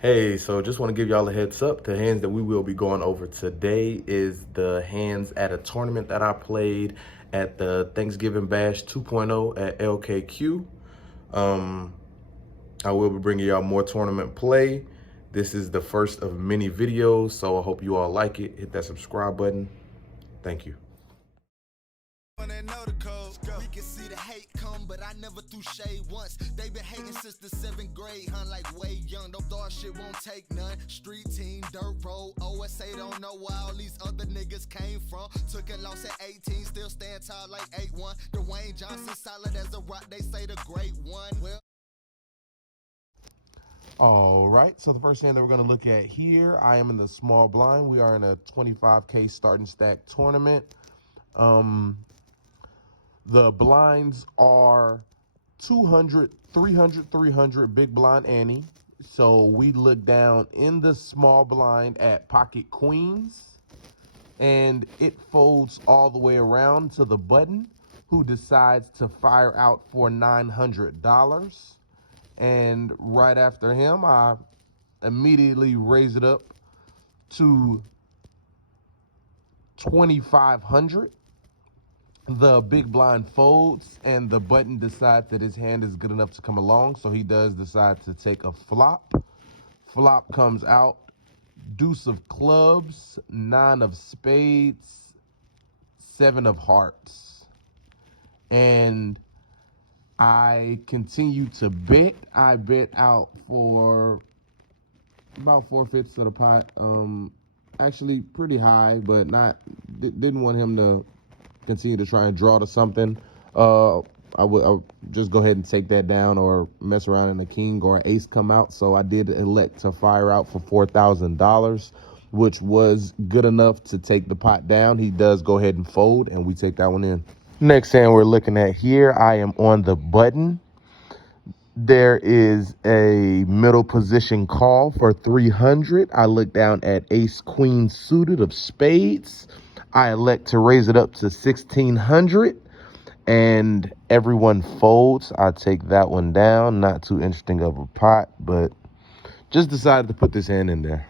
Hey, so just want to give y'all a heads up. The hands that we will be going over today is the hands at a tournament that I played at the Thanksgiving Bash 2.0 at LKQ. Um, I will be bringing y'all more tournament play. This is the first of many videos, so I hope you all like it. Hit that subscribe button. Thank you. We can see the hate come, but I never threw shade once. They been hating since the 7th grade, like way young. Don't thought shit won't take none. Street team, dirt road, OSA don't know where all these other niggas came from. Took a loss at 18, still stand tall like 8-1. Dwayne Johnson solid as a rock, they say the great one. Well, All right, so the first hand that we're going to look at here, I am in the small blind. We are in a 25K starting stack tournament. The blinds are 200, 300, 300, big blind ante. So we look down in the small blind at pocket queens, and it folds all the way around to the button, who decides to fire out for $900. And right after him, I immediately raise it up to 2,500. The big blind folds, and the button decides that his hand is good enough to come along, so he does decide to take a flop. Flop comes out, deuce of clubs, 9 of spades, 7 of hearts. And I continue to bet. I bet out for about 4/5 of the pot. Actually pretty high, but didn't want him to continue to try and draw to something. I would just go ahead and take that down or mess around and a king or an ace come out. So I did elect to fire out for $4,000, which was good enough to take the pot down. He does go ahead and fold, and we take that one in. Next hand we're looking at here, I am on the button. There is a middle position call for 300. I look down at ace queen suited of spades. I elect to raise it up to 1,600, and everyone folds. I take that one down. Not too interesting of a pot, but just decided to put this hand in there.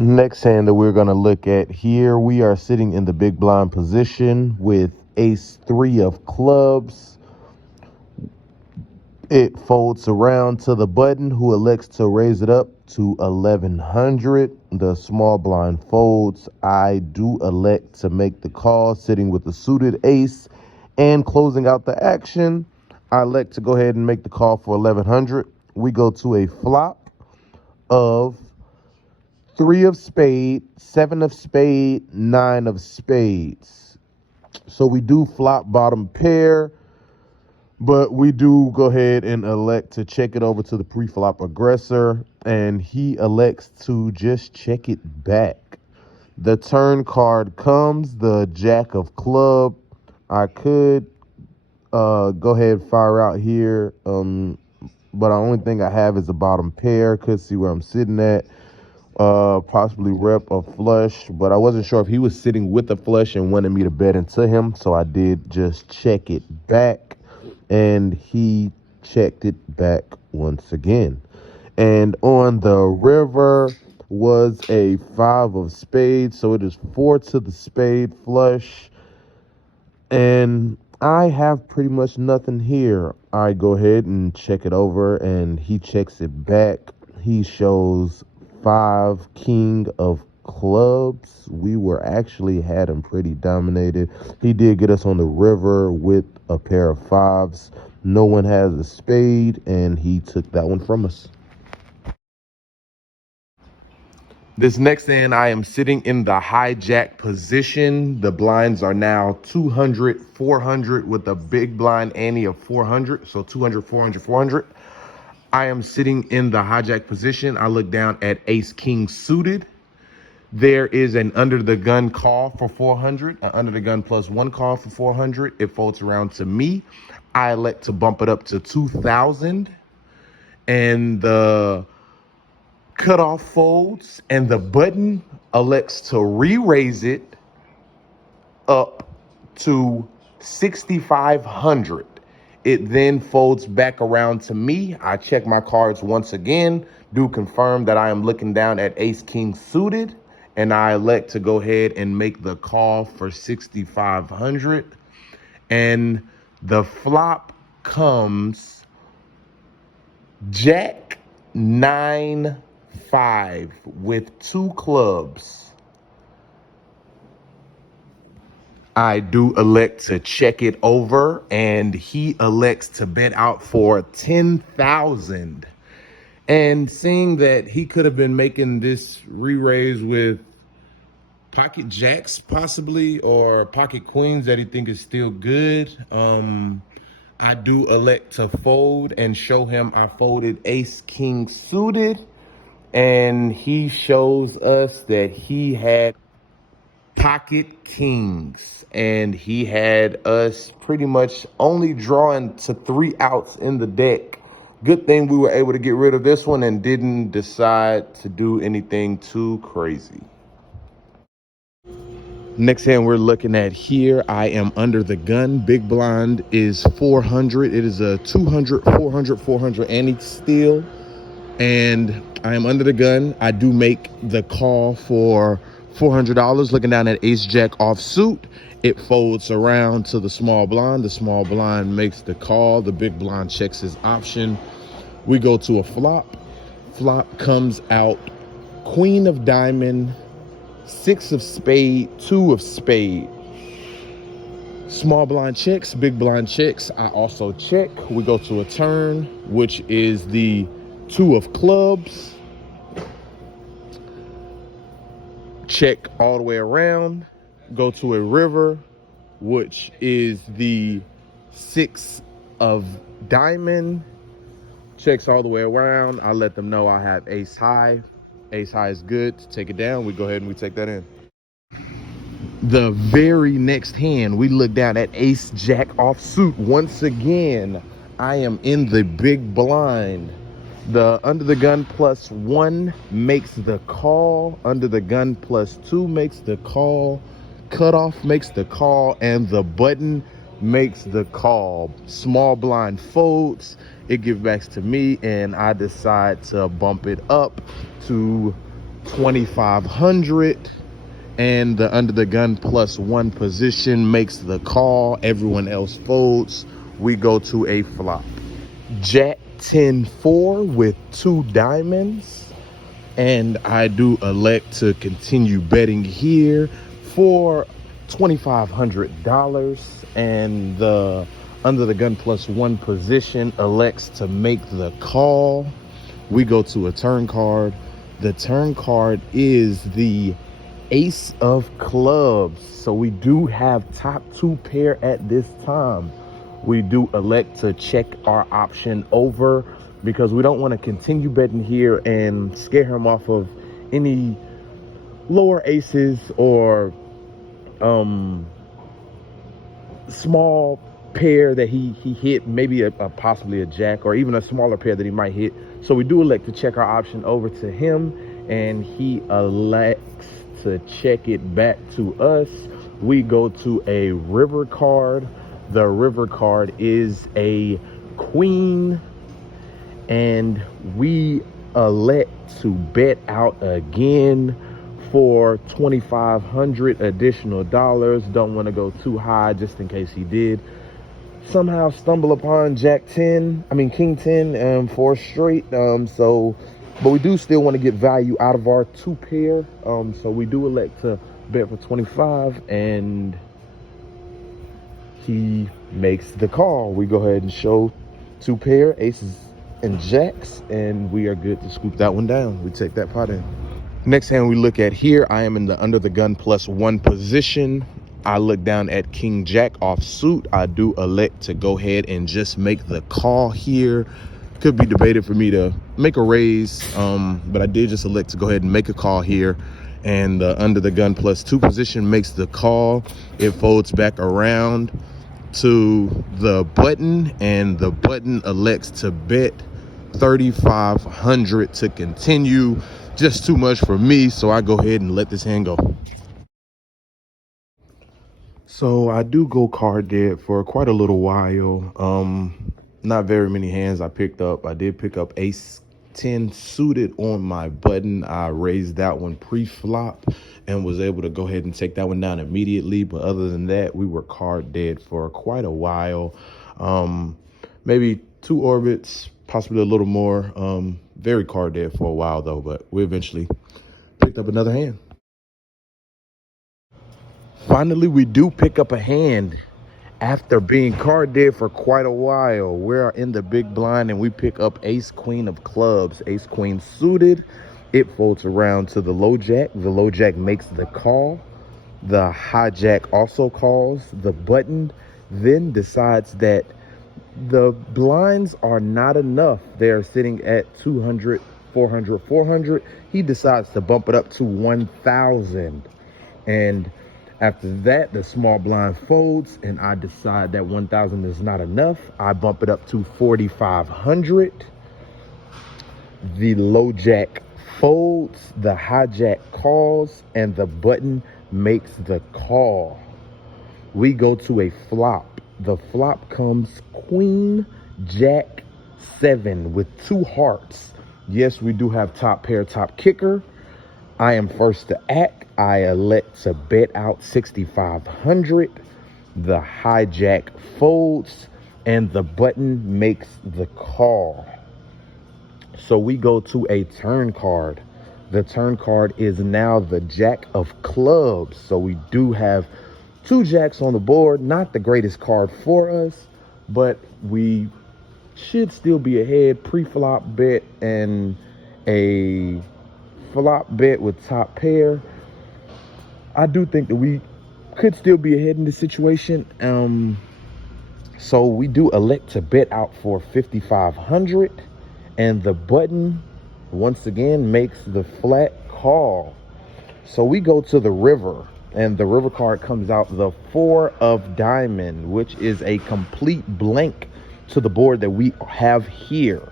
Next hand that we're going to look at here, we are sitting in the big blind position with ace 3 of clubs. It folds around to the button, who elects to raise it up to 1,100. The small blind folds. I do elect to make the call, sitting with the suited ace and closing out the action. I elect to go ahead and make the call for 1,100. We go to a flop of 3 of spade, 7 of spade, 9 of spades. So we do flop bottom pair, but we do go ahead and elect to check it over to the pre-flop aggressor, and he elects to just check it back. The turn card comes, the jack of club. I could go ahead and fire out here, but the only thing I have is a bottom pair. Could see where I'm sitting at. Possibly rep a flush, but I wasn't sure if he was sitting with a flush and wanted me to bet into him, so I did just check it back, and he checked it back once again. And on the river was a 5 of spades, so it is 4 to the spade flush, and I have pretty much nothing here. I go ahead and check it over, and he checks it back. He shows 5 king of clubs. We were actually had him pretty dominated. He did get us on the river with a pair of 5s. No one has a spade, and he took that one from us. This next hand, I am sitting in the hijack position. The blinds are now 200, 400 with a big blind ante of 400. So 200, 400, 400. I am sitting in the hijack position. I look down at ace king suited. There is an under the gun call for 400, an under the gun plus 1 call for 400. It folds around to me. I elect to bump it up to 2,000, and the cutoff folds, and the button elects to re-raise it up to 6,500. It then folds back around to me. I check my cards once again, do confirm that I am looking down at ace king suited, and I elect to go ahead and make the call for 6,500. And the flop comes Jack 9-5 with two clubs. I do elect to check it over, and he elects to bet out for 10,000. And seeing that he could have been making this re-raise with pocket jacks possibly, or pocket queens that he think is still good, I do elect to fold and show him I folded ace king suited, and he shows us that he had pocket kings, and he had us pretty much only drawing to 3 outs in the deck. Good thing we were able to get rid of this one and didn't decide to do anything too crazy. Next hand we're looking at here, I am under the gun. Big blind is 400. It is a 200, 400, 400 ante steal. And I am under the gun. I do make the call for $400. Looking down at ace jack offsuit, it folds around to the small blind. The small blind makes the call. The big blind checks his option. We go to a flop. Flop comes out queen of diamond, 6 of spade, 2 of spade. Small blind checks, big blind checks. I also check. We go to a turn, which is the 2 of clubs. Check all the way around. Go to a river, which is the 6 of diamond. Checks all the way around. I let them know I have ace high. Ace high is good. Take it down. We go ahead and we take that in. The very next hand, we look down at ace jack offsuit. Once again, I am in the big blind. The under the gun +1 makes the call. Under the gun +2 makes the call. Cutoff makes the call, and the button makes the call. Small blind folds. It gives back to me, and I decide to bump it up to 2,500. And the under the gun +1 position makes the call. Everyone else folds. We go to a flop. Jack 10-4 with 2 diamonds, and I do elect to continue betting here for $2,500, and the under the gun +1 position elects to make the call. We go to a turn card. The turn card is the ace of clubs, so we do have top 2 pair at this time. We do elect to check our option over because we don't want to continue betting here and scare him off of any lower aces or small pair that he hit, maybe a possibly a jack, or even a smaller pair that he might hit. So we do elect to check our option over to him, and he elects to check it back to us. We go to a river card. The river card is a queen, and we elect to bet out again for 2,500 additional dollars. Don't want to go too high just in case he did somehow stumble upon king 10 for straight. But we do still want to get value out of our 2 pair. So we do elect to bet for 25, and he makes the call. We go ahead and show 2 pair, aces and jacks, and we are good to scoop that one down. We take that pot in. Next hand we look at here, I am in the under the gun +1 position. I look down at king jack offsuit. I do elect to go ahead and just make the call here. Could be debated for me to make a raise, but I did just elect to go ahead and make a call here. And the under the gun +2 position makes the call. It folds back around to the button, and the button elects to bet 3,500 to continue. Just too much for me, so I go ahead and let this hand go. So I do go card dead for quite a little while. Not very many hands I picked up. I did pick up ace 10 suited on my button. I raised that one pre-flop and was able to go ahead and take that one down immediately. But other than that, we were card dead for quite a while. Maybe 2 orbits, possibly a little more. Very card dead for a while though, but we eventually picked up another hand. Finally, we do pick up a hand after being card dead for quite a while. We're in the big blind and we pick up ace queen of clubs, ace queen suited. It folds around to the low jack. The low jack makes the call. The hijack also calls. The button then decides that the blinds are not enough. They're sitting at 200, 400, 400. He decides to bump it up to 1,000. And after that, the small blind folds, and I decide that 1,000 is not enough. I bump it up to 4,500. The low jack folds, the hijack calls, and the button makes the call. We go to a flop. The flop comes queen, jack, 7 with 2 hearts. Yes, we do have top pair, top kicker. I am first to act. I elect to bet out 6,500. The hijack folds and the button makes the call. So we go to a turn card. The turn card is now the jack of clubs. So we do have 2 jacks on the board. Not the greatest card for us, but we should still be ahead. Pre-flop bet and a flop bet with top pair. I do think that we could still be ahead in this situation. So we do elect to bet out for 5,500, and the button once again makes the flat call. So we go to the river, and the river card comes out the 4 of diamond, which is a complete blank to the board that we have here.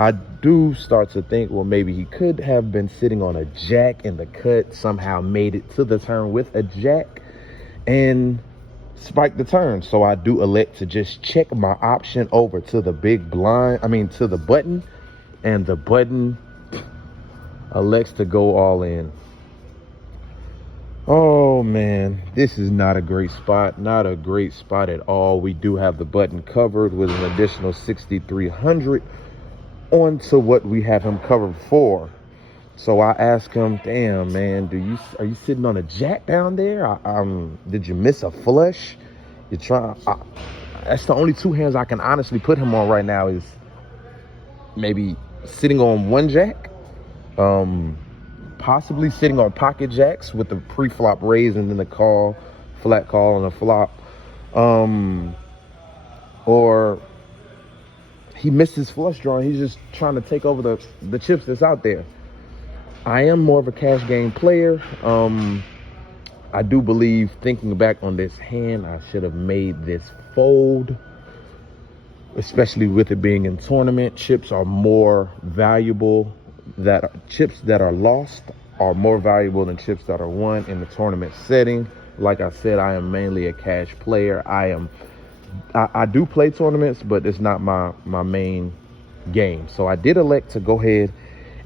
I do start to think, well, maybe he could have been sitting on a jack in the cut, somehow made it to the turn with a jack and spiked the turn. So I do elect to just check my option over to the big blind, to the button, and the button elects to go all in. Oh man, this is not a great spot. Not a great spot at all. We do have the button covered with an additional 6,300 onto what we have him covered for. So I ask him, damn man, are you sitting on a jack down there? Did you miss a flush? That's the only 2 hands I can honestly put him on right now, is maybe sitting on 1 jack, possibly sitting on pocket jacks with the pre-flop raise and then the call, flat call on the flop, or he missed his flush draw and he's just trying to take over the chips that's out there. I am more of a cash game player. I do believe, thinking back on this hand, I should have made this fold, especially with it being in tournament. Chips are more valuable. Chips that are lost are more valuable than chips that are won in the tournament setting. Like I said, I am mainly a cash player. I do play tournaments, but it's not my main game. So I did elect to go ahead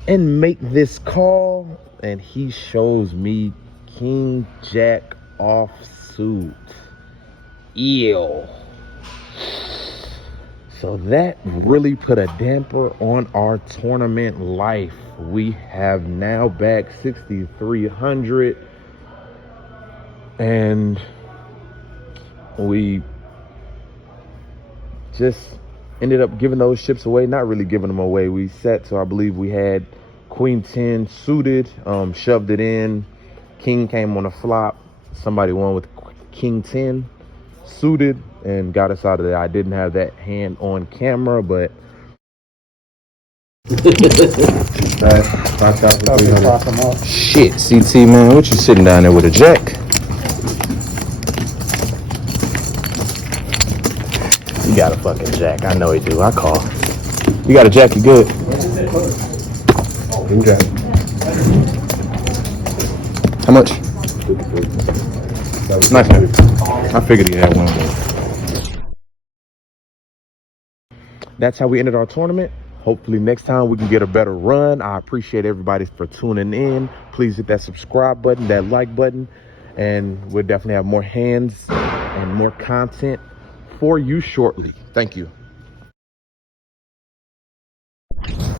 and make this call, and he shows me king jack offsuit. Ew. So that really put a damper on our tournament life. We have now back 6,300, and we just ended up giving those chips away. Not really giving them away. We set to, I believe we had queen 10 suited, shoved it in. King came on a flop. Somebody won with king 10 suited and got us out of there. I didn't have that hand on camera, but 5,300. Shit, CT man, what you sitting down there with a jack? You got a fucking jack. I know he do. I call. You got a jack, you good. Jack. How much? Nice man. I figured he had one. That's how we ended our tournament. Hopefully next time we can get a better run. I appreciate everybody for tuning in. Please hit that subscribe button, that like button, and we'll definitely have more hands and more content for you shortly. Thank you.